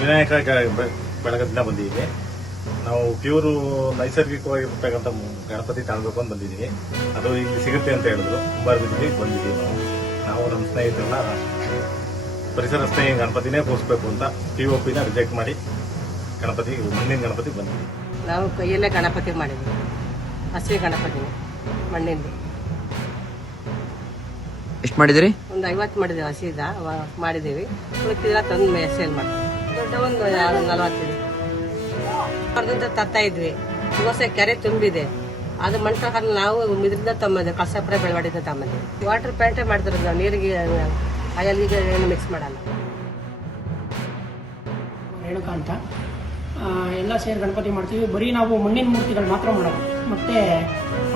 ವಿನಾಯಕ ಬೆಳಗದಿಂದ ಬಂದಿದ್ದೀವಿ. ನಾವು ಪ್ಯೂರು ನೈಸರ್ಗಿಕವಾಗಿರ್ತಕ್ಕಂಥ ಗಣಪತಿ ತಗೊಳ್ಬೇಕು ಅಂತ ಬಂದಿದ್ದೀವಿ. ಅದು ಇಲ್ಲಿ ಸಿಗುತ್ತೆ ಅಂತ ಹೇಳಿದ್ರು. ಕುಂಬಾರಬಿದ್ದಿಗೆ ಬಂದಿದ್ದೀವಿ ನಾವು ನಮ್ಮ ಸ್ನೇಹಿತರನ್ನ ಪರಿಸರ ಸ್ನೇಹಿ ಗಣಪತಿನೇ ಕೂರಿಸ್ಬೇಕು ಅಂತ POPನ ರಿಜೆಕ್ಟ್ ಮಾಡಿ ಮಣ್ಣಿನ ಗಣಪತಿ ಬಂದಿದ್ದೀವಿ. ನಾವು ಕೈಯಲ್ಲೇ ಗಣಪತಿ ಮಾಡಿದ್ವಿ, ಹಸಿ ಗಣಪತಿ ಮಣ್ಣಿಂದು. ಎಷ್ಟು ಮಾಡಿದಿರಿ? ಒಂದು 50 ಮಾಡಿದ್ದೀವಿ, ಹಸಿದ ಮಾಡಿದ್ದೀವಿ. ಉಳಿತಿಲ್ಲ ತಂದು ಸೇಲ್ ಮಾಡ್ತೀವಿ. ದೊಡ್ಡ ಒಂದು 40 ಹೊರದಿಂದ ತರ್ತಾ ಇದ್ವಿ. ಹೊಸ ಕೆರೆ ತುಂಬಿದೆ, ಅದು ಮಣ್ಣು ತಗೊಂಡು ನಾವು ಇದರಿಂದ ತಮ್ಮದು ಕಸಪುರ ಬೆಳವಾಡಿಂದ ತಮ್ಮದು ವಾಟರ್ ಪ್ಯಾಂಟೇ ಮಾಡ್ತಿರೋದು. ನಾವು ನೀರಿಗೆ ಅಲ್ಲಿಗೆ ಏನು ಮಿಕ್ಸ್ ಮಾಡಲ್ಲ. ರೇಣುಕಾ ಅಂತ ಎಲ್ಲ ಸೇರಿ ಗಣಪತಿ ಮಾಡ್ತೀವಿ. ಬರೀ ನಾವು ಮಣ್ಣಿನ ಮೂರ್ತಿಗಳು ಮಾತ್ರ ಮಾಡೋದು, ಮತ್ತು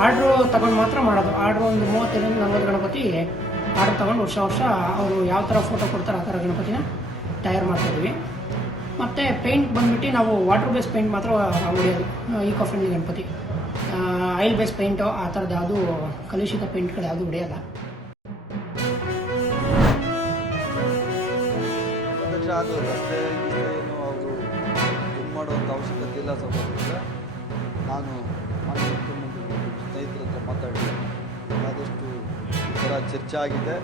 ಆರ್ಡ್ರು ತಗೊಂಡು ಮಾತ್ರ ಮಾಡೋದು. ಆರ್ಡ್ರು ಒಂದು 30-40 ಗಣಪತಿ ಆರ್ಡ್ರ್ ತಗೊಂಡು ವರ್ಷ ಅವರು ಯಾವ ಥರ ಫೋಟೋ ಕೊಡ್ತಾರೆ ಆ ಥರ ಗಣಪತಿನ ತಯಾರು ಮಾಡ್ತಾಯಿದ್ವಿ. ಮತ್ತು ಪೇಂಟ್ ಬಂದ್ಬಿಟ್ಟು ನಾವು ವಾಟರ್ ಬೇಸ್ ಪೇಂಟ್ ಮಾತ್ರ ಹೊಡೆಯೋದು. Eco friendly Ganapati, oil base paint ಆ ಥರದ್ದು ಯಾವುದು ಕಲುಷಿತ ಪೇಂಟ್ಗಳು ಯಾವುದು ಹೊಡೆಯಲ್ಲ. ಅದು ರಸ್ತೆ ಏನು ಅವರು ಇದು ಮಾಡುವಂಥ ಅವಶ್ಯಕತೆ ಇಲ್ಲ. ಸ್ವಲ್ಪ ನಾನು ಸ್ನೇಹಿತರ ಹತ್ರ ಮಾತಾಡಿ ಆದಷ್ಟು ಈ ಥರ ಚರ್ಚೆ ಆಗಿದೆ.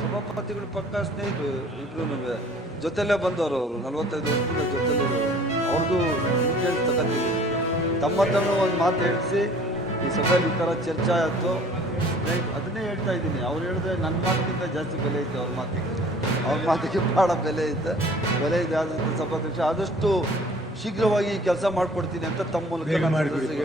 ಸಭಾಪತಿಗಳು ಪಕ್ಕ ಸ್ನೇಹಿತರು ಇಬ್ಬರು ಜೊತೆಲೇ ಬಂದವರು. ಅವರು 45 ವರ್ಷದಿಂದ ಜೊತೆಲಿ ಅವ್ರದ್ದು ಡೀಟೇಲ್ಸ್ ತಗೊಂಡಿದ್ದೀವಿ. ತಮ್ಮ ಹತ್ರನೂ ಒಂದು ಮಾತು ಹೇಳಿಸಿ ಈ ಸಭೆಯಲ್ಲಿ ಈ ಥರ ಚರ್ಚೆ ಆಯಿತು. ಅದನ್ನೇ ಹೇಳ್ತಾ ಇದ್ದೀನಿ. ಅವ್ರು ಹೇಳಿದ್ರೆ ನನ್ನ ಮಾತಿಗಿಂತ ಜಾಸ್ತಿ ಬೆಲೆ ಐತೆ ಅವ್ರ ಮಾತಿಗೆ ಭಾಳ ಬೆಲೆ ಇದೆ. ಆದಂಥ ಸಭಾಧ್ಯಕ್ಷ ಆದಷ್ಟು ಶೀಘ್ರವಾಗಿ ಕೆಲಸ ಮಾಡಿಕೊಡ್ತೀನಿ ಅಂತ ತಮ್ಮ ಮೂಲಕ ಹೇಳ್ತಿದ್ದೀನಿ.